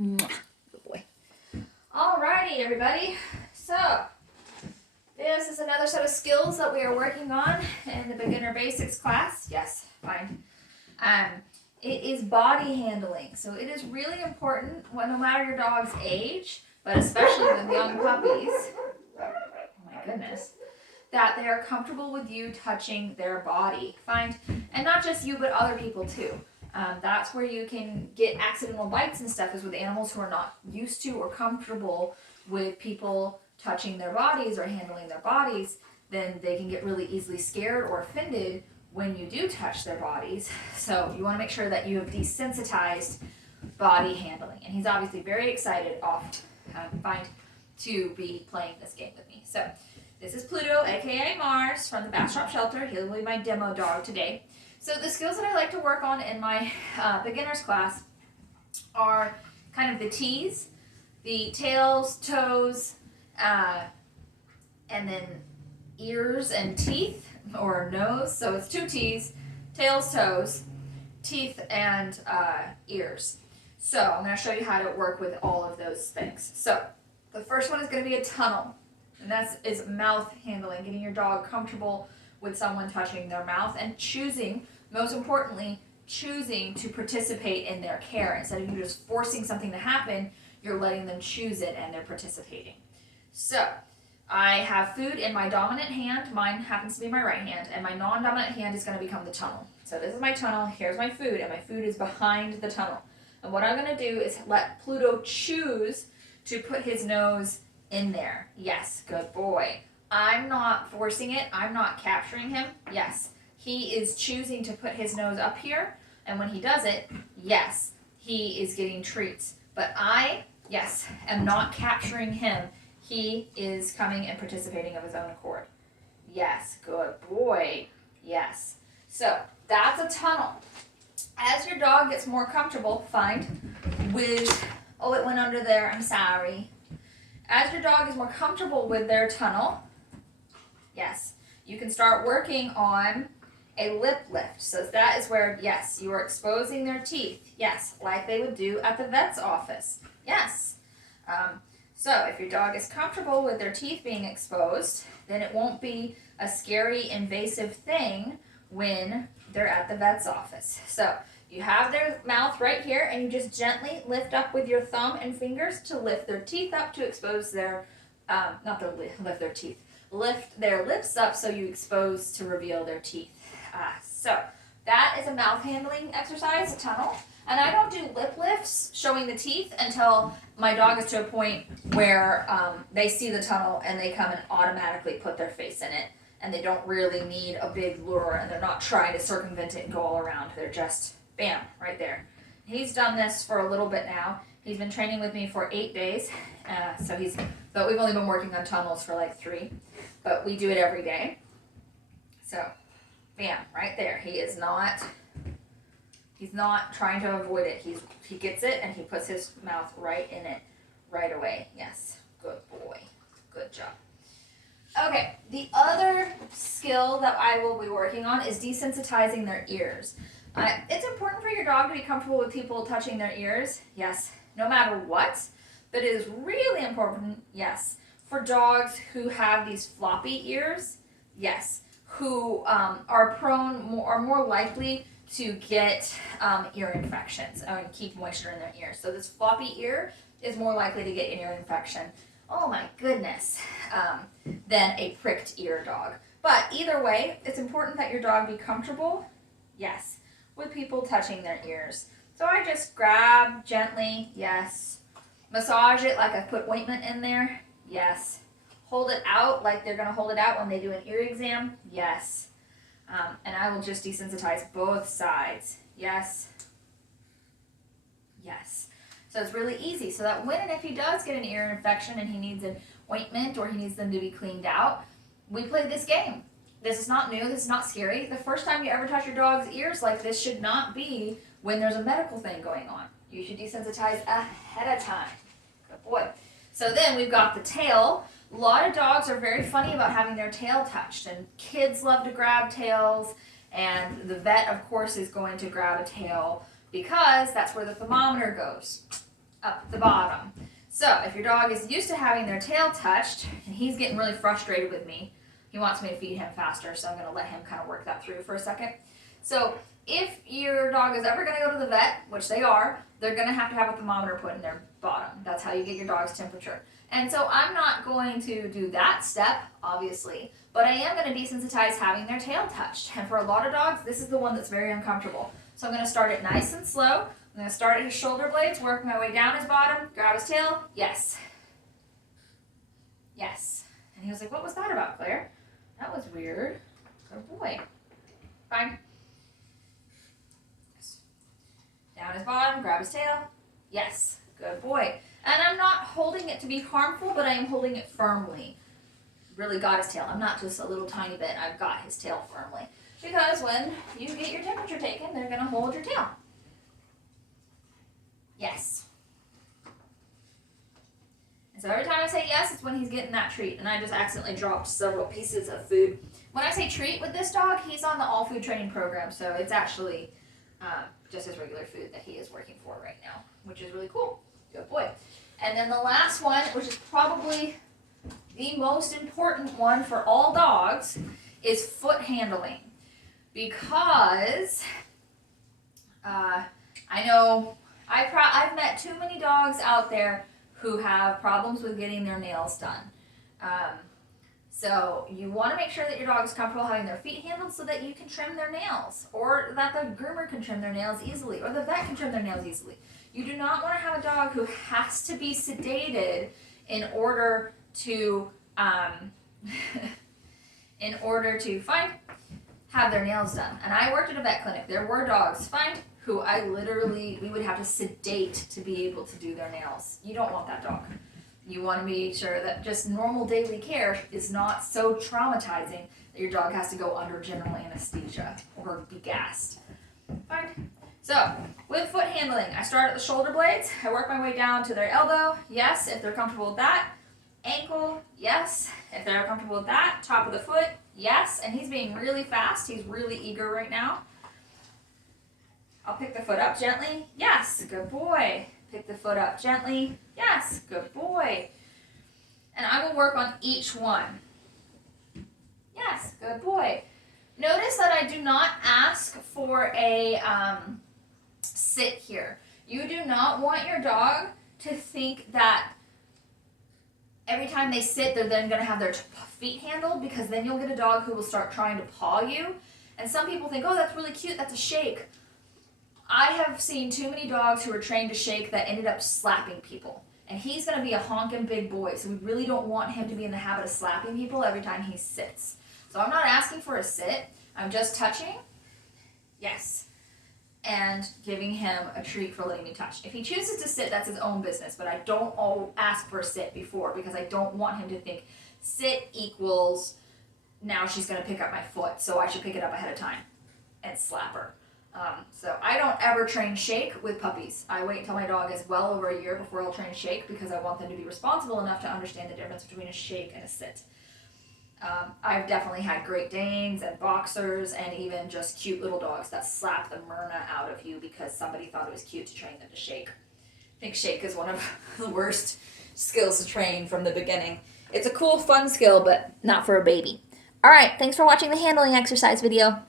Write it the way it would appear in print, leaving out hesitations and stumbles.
Mwah. Good boy. Alrighty, everybody. So, this is another set of skills that we are working on in the beginner basics class. Yes, fine. It is body handling. So it is really important, no matter your dog's age, but especially with young puppies, oh my goodness, that they are comfortable with you touching their body. And not just you, but other people too. That's where you can get accidental bites and stuff, is with animals who are not used to or comfortable with people touching their bodies or handling their bodies. Then they can get really easily scared or offended when you do touch their bodies. So you want to make sure that you have desensitized body handling. And he's obviously very excited to be playing this game with me. So this is Pluto, aka Mars, from the Bastrop Shelter. He'll be my demo dog today. So the skills that I like to work on in my beginners class are kind of the T's, the tails, toes, and then ears and teeth, or nose. So it's 2 T's, tails, toes, teeth, and ears. So I'm going to show you how to work with all of those things. So the first one is going to be a tunnel, and is mouth handling, getting your dog comfortable with someone touching their mouth, and most importantly, choosing to participate in their care. Instead of you just forcing something to happen, you're letting them choose it and they're participating. So I have food in my dominant hand. Mine happens to be my right hand, and my non-dominant hand is going to become the tunnel. So this is my tunnel, here's my food, and my food is behind the tunnel. And what I'm going to do is let Pluto choose to put his nose in there. Yes, good boy. I'm not forcing it. I'm not capturing him. Yes, he is choosing to put his nose up here, and when he does it, yes, he is getting treats. But I, yes, am not capturing him. He is coming and participating of his own accord. Yes, good boy. Yes. So that's a tunnel. As your dog gets more comfortable, oh, it went under there, I'm sorry. As your dog is more comfortable with their tunnel, yes, you can start working on a lip lift. So that is where, yes, you are exposing their teeth. Yes, like they would do at the vet's office. Yes. So if your dog is comfortable with their teeth being exposed, then it won't be a scary, invasive thing when they're at the vet's office. So you have their mouth right here, and you just gently lift up with your thumb and fingers to lift their teeth up to expose their, lift their lips up so you expose to reveal their teeth. So that is a mouth handling exercise, a tunnel. And I don't do lip lifts showing the teeth until my dog is to a point where they see the tunnel and they come and automatically put their face in it. And they don't really need a big lure, and they're not trying to circumvent it and go all around. They're just, bam, right there. He's done this for a little bit now. He's been training with me for 8 days. But we've only been working on tunnels for like 3. But we do it every day. So, bam, right there. He's not trying to avoid it. He gets it, and he puts his mouth right in it right away. Yes, good boy. Good job. Okay, the other skill that I will be working on is desensitizing their ears. It's important for your dog to be comfortable with people touching their ears, yes, no matter what, but it is really important, yes, for dogs who have these floppy ears, yes, who are more likely to get ear infections and keep moisture in their ears. So this floppy ear is more likely to get an ear infection, oh my goodness, than a pricked ear dog. But either way, it's important that your dog be comfortable, yes, with people touching their ears. So I just grab gently, yes, massage it like I put ointment in there, yes, hold it out like they're going to hold it out when they do an ear exam, yes. And I will just desensitize both sides. Yes. Yes. So it's really easy. So that when and if he does get an ear infection and he needs an ointment or he needs them to be cleaned out, we play this game. This is not new. This is not scary. The first time you ever touch your dog's ears like this should not be when there's a medical thing going on. You should desensitize ahead of time. Good boy. So then we've got the tail. A lot of dogs are very funny about having their tail touched, and kids love to grab tails, and the vet, of course, is going to grab a tail because that's where the thermometer goes. up the bottom. So if your dog is used to having their tail touched and he's getting really frustrated with me, he wants me to feed him faster, so I'm going to let him kind of work that through for a second. So if your dog is ever going to go to the vet, which they are, they're going to have a thermometer put in their bottom. That's how you get your dog's temperature. And so I'm not going to do that step, obviously, but I am going to desensitize having their tail touched. And for a lot of dogs, this is the one that's very uncomfortable. So I'm going to start it nice and slow. I'm going to start at his shoulder blades, work my way down his bottom, grab his tail. Yes. Yes. And he was like, what was that about, Claire? That was weird. Good boy. Fine. Yes. Down his bottom, grab his tail. Yes. Good boy. And I'm not holding it to be harmful, but I am holding it firmly. Really got his tail. I'm not just a little tiny bit. I've got his tail firmly. Because when you get your temperature taken, they're going to hold your tail. Yes. And so every time I say yes, it's when he's getting that treat. And I just accidentally dropped several pieces of food. When I say treat with this dog, he's on the all food training program. So it's actually just his regular food that he is working for right now, which is really cool. Good boy. And then the last one, which is probably the most important one for all dogs, is foot handling. Because I know I've met too many dogs out there who have problems with getting their nails done. So you want to make sure that your dog is comfortable having their feet handled so that you can trim their nails, or that the groomer can trim their nails easily, or the vet can trim their nails easily. You do not want to have a dog who has to be sedated in order to have their nails done. And I worked at a vet clinic. There were dogs, who we would have to sedate to be able to do their nails. You don't want that dog. You want to be sure that just normal daily care is not so traumatizing that your dog has to go under general anesthesia or be gassed. Fine. So, with foot handling, I start at the shoulder blades. I work my way down to their elbow. Yes, if they're comfortable with that. Ankle, yes. If they're comfortable with that. Top of the foot, yes. And he's being really fast. He's really eager right now. I'll pick the foot up gently. Yes, good boy. Pick the foot up gently. Yes, good boy. And I will work on each one. Yes, good boy. Notice that I do not ask for a sit here. You do not want your dog to think that every time they sit, they're then going to have their feet handled, because then you'll get a dog who will start trying to paw you. And some people think, oh, that's really cute, that's a shake. I have seen too many dogs who are trained to shake that ended up slapping people. And he's going to be a honking big boy, so we really don't want him to be in the habit of slapping people every time he sits. So I'm not asking for a sit. I'm just touching. Yes. And giving him a treat for letting me touch. If he chooses to sit, that's his own business, but I don't ask for a sit before, because I don't want him to think sit equals now she's going to pick up my foot, so I should pick it up ahead of time and slap her. So I don't ever train shake with puppies. I wait until my dog is well over a year before I'll train shake, because I want them to be responsible enough to understand the difference between a shake and a sit. I've definitely had Great Danes and Boxers and even just cute little dogs that slap the Myrna out of you because somebody thought it was cute to train them to shake. I think shake is one of the worst skills to train from the beginning. It's a cool, fun skill, but not for a baby. All right, thanks for watching the handling exercise video.